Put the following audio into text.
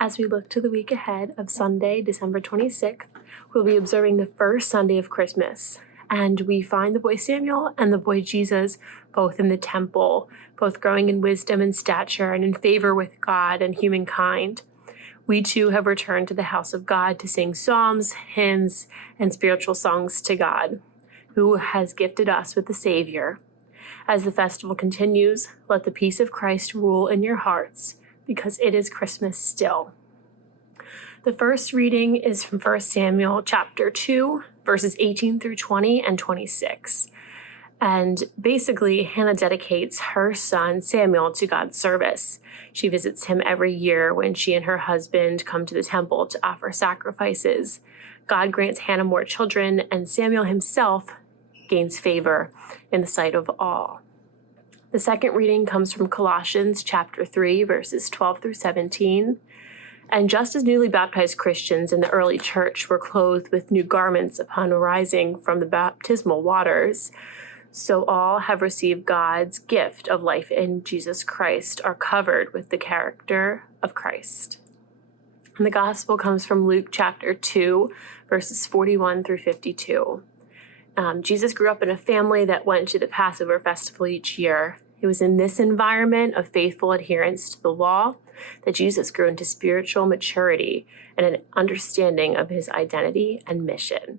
As we look to the week ahead of Sunday, December 26th, we'll be observing the first Sunday of Christmas. And we find the boy Samuel and the boy Jesus both in the temple, both growing in wisdom and stature and in favor with God and humankind. We too have returned to the house of God to sing psalms, hymns, and spiritual songs to God, who has gifted us with the Savior. As the festival continues, let the peace of Christ rule in your hearts, because it is Christmas still. The first reading is from 1 Samuel chapter 2, verses 18 through 20 and 26. And basically, Hannah dedicates her son Samuel to God's service. She visits him every year when she and her husband come to the temple to offer sacrifices. God grants Hannah more children, and Samuel himself gains favor in the sight of all. The second reading comes from Colossians chapter 3, verses 12 through 17. And just as newly baptized Christians in the early church were clothed with new garments upon arising from the baptismal waters, so all have received God's gift of life in Jesus Christ, are covered with the character of Christ. And the gospel comes from Luke chapter 2, verses 41 through 52. Jesus grew up in a family that went to the Passover festival each year. It was in this environment of faithful adherence to the law that Jesus grew into spiritual maturity and an understanding of his identity and mission.